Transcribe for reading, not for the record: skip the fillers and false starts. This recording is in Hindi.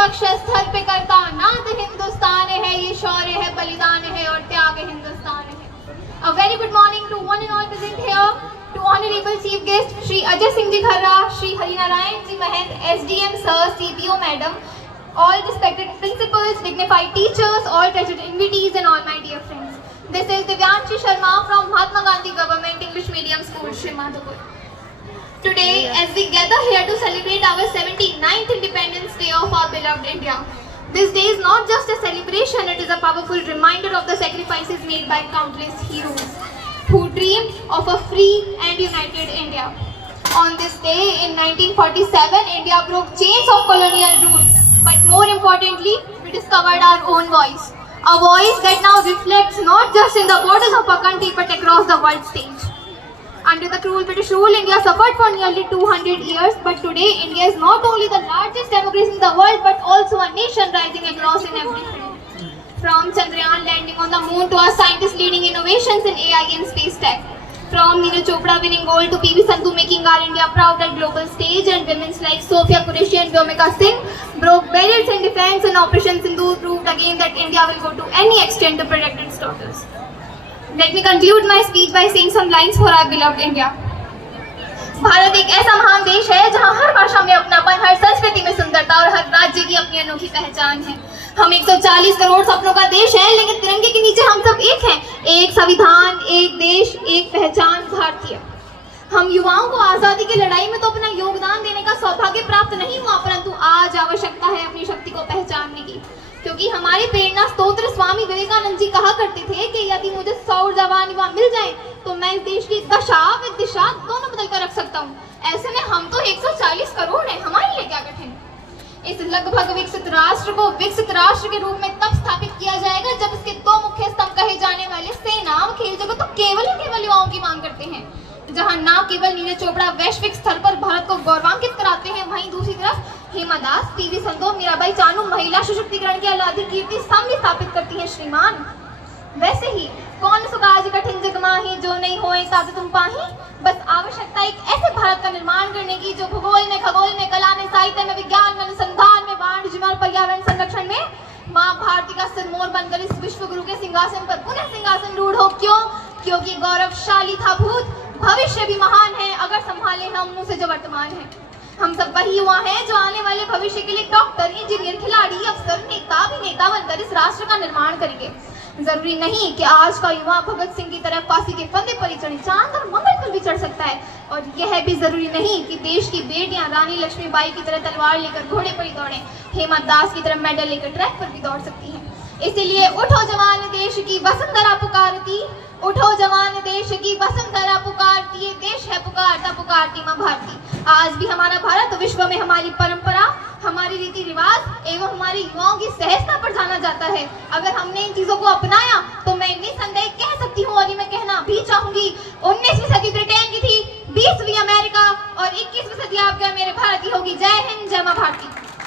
वक्षस्थल पे करता नाथ हिंदुस्तान है, ये शौर्य है, बलिदान है और त्याग हिंदुस्तान है। A very good morning to one and all present here, to honorable chief guest Shri Ajay Singh Ji Kharra, Shri Harinarayan Ji Mahant, SDM Sir, CPO Madam, all respected principals, dignified teachers, all treasured invitees and all my dear friends. This is Divyanshi Sharma from Mahatma Gandhi Government English Medium School, Shri Madhupur. Today, as we gather here to celebrate our 79th Independence Day of our beloved India, this day is not just a celebration, it is a powerful reminder of the sacrifices made by countless heroes who dreamed of a free and united India. On this day in 1947, India broke chains of colonial rule, but more importantly, we discovered our own voice. A voice that now reflects not just in the borders of our country but across the world stage. Under the cruel British rule, India suffered for nearly 200 years, but today India is not only the largest democracy in the world but also a nation rising across in every field. From Chandrayaan landing on the moon to our scientists leading innovations in AI and space tech. From Neeraj Chopra winning gold to PV Sandhu making our India proud at global stage, and women like Sophia Qureshi and Vyomika Singh broke barriers in defense, and Operation Sindoor proved again that India will go to any extent to protect its daughters. Let me conclude my speech by saying some lines for our beloved India. Bharat एक ऐसा महान देश है जहां हर भाषा में अपनापन, हर संस्कृति में सुंदरता और हर राज्य की अपनी अनोखी पहचान है। हम 140 करोड़ सपनों का देश है, लेकिन तिरंगे के नीचे हम सब एक हैं। एक संविधान, एक देश, एक पहचान, भारतीय। हम युवाओं को आजादी की लड़ाई में तो अपना योगदान देने का सौभाग्य प्राप्त नहीं हुआ, परंतु आज आवश्यकता है अपनी शक्ति को पहचानने की, क्योंकि हमारे प्रेरणा स्तोत्र स्वामी विवेकानंद जी कहा करते थे कि यदि मुझे 100 ऊर्जावान युवा मिल जाए तो मैं इस देश की दशा व दिशा दोनों बदल कर रख सकता हूँ। ऐसे में हम तो 140 करोड़ हैं, हमारे लिए क्या कठिन। इस लगभग विकसित राष्ट्र को विकसित राष्ट्र के रूप में तब स्थापित किया जाएगा जब इसके दो मुख्य स्तंभ कहे जाने वाले सेना व खेल जगत तो केवल युवाओं की मांग करते हैं। जहां न केवल नीरज चोपड़ा वैश्विक स्तर पर भारत को गौरवान्वित कराते हैं, वहीं दूसरी तरफ हेमा दास, पीवी संधू, मीराबाई चानू महिला सशक्तिकरण की अलादी कीर्ति स्तंभ स्थापित करती है श्रीमान। वैसे ही कौन सुकाज कठिन जग माही, जो नहीं होए ताज तुम पाही। बस आवश्यकता एक ऐसे भारत का निर्माण करने की जो भूगोल में, खगोल में, कला में, साहित्य में, विज्ञान में, अनुसंधान में, वाणिज्य में और पर्यावरण संरक्षण में माँ भारती का सिरमौर बनकर इस विश्व गुरु के सिंहासन पर पुनः सिंहासन रूढ़ हो। क्यों? क्योंकि गौरवशाली था भूत, भविष्य भी महान है अगर संभाले हम उसे जो वर्तमान है। हम सब वही युवा हैं जो आने वाले भविष्य के लिए डॉक्टर, इंजीनियर, खिलाड़ी, अफसर, नेता, अभिनेता बनकर इस राष्ट्र का निर्माण करेंगे। जरूरी नहीं कि आज का युवा भगत सिंह की तरह फांसी के फंदे पर ही चढ़े, चांद और मंगल पर भी चढ़ सकता है। और यह भी जरूरी नहीं कि देश की बेटियां रानी लक्ष्मीबाई की तरह तलवार लेकर घोड़े पर ही दौड़े, हेमा दास की तरह मेडल लेकर ट्रैक पर भी दौड़ सकती हैं। इसीलिए उठो जवान देश की वसुंधरा पुकारती, उठो जवान देश की वसुंधरा पुकारती, ये देश है पुकारता पुकारती माँ भारती। आज भी हमारा भारत विश्व में हमारी परंपरा, हमारी रीति रिवाज एवं हमारे युवाओं की सहजता पर जाना जाता है। अगर हमने इन चीजों को अपनाया तो मैं निसंदेह कह सकती हूँ, और ये मैं कहना भी चाहूंगी, 19वीं सदी ब्रिटेन की थी, 20वीं अमेरिका और 21वीं सदी आपके मेरे भारत की होगी। जय हिंद, जय माँ भारती।